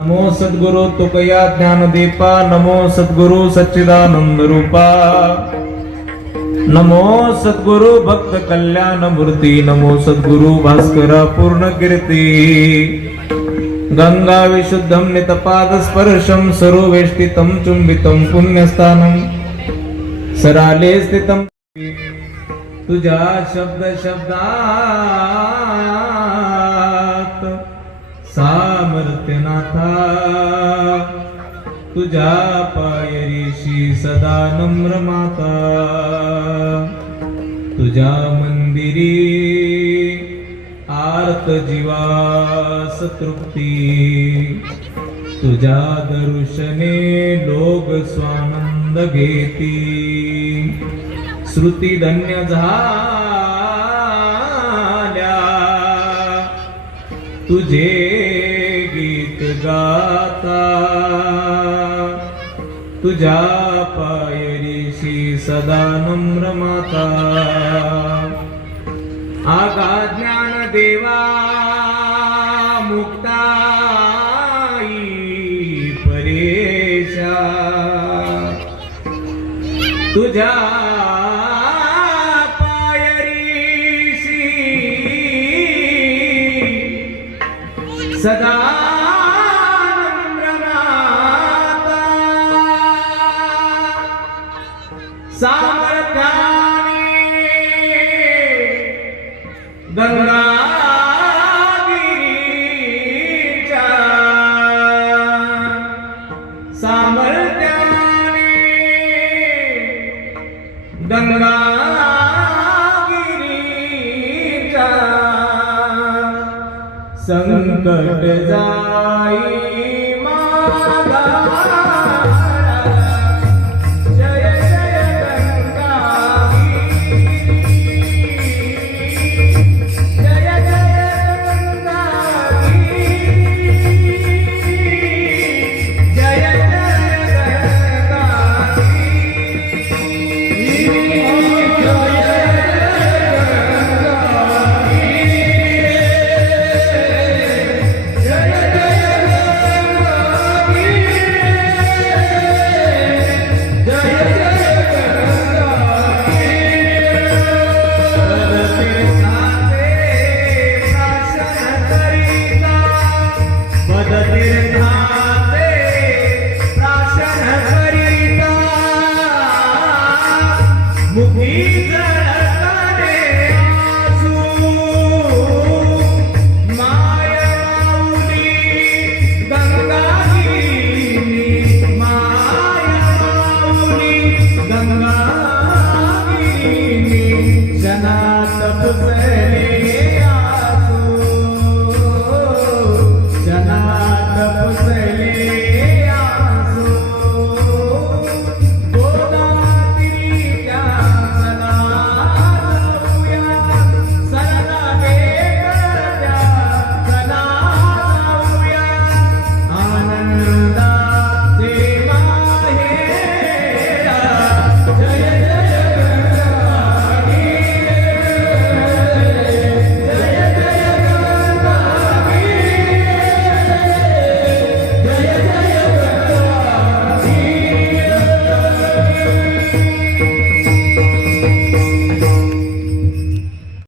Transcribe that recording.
नमो सद्गुरु तुकया ज्ञानदीपा नमो सद्गुरु सच्चिदानंद रूपा। नमो सद्गुरु भक्त कल्याण मूर्ती नमो सद्गुरु भास्करा पूर्ण कीर्ती गंगा विशुद्धम नितपाद स्पर्शम सरोवेष्टितं चुंबितम पुण्यस्थानम सराले स्थितं तुझ्या शब्द शब्दा। सामर्थ्यनाथा। तुझ्या पायरीशी सदा नम्र माता तुझ्या मंदिरी आर्त जीवास तृप्ती तुझ्या दर्शने लोक स्वानंद घेती। श्रुती धन्य झा तुझे गीत गाता. तुझ्या पायरीशी सदा नम्र माता. आगा ज्ञान देवा मुक्ताई परेशा. तुझ्या सदा नम्रनाता सामर्थ्याने गंगागिरीच्या संकट जाई मागा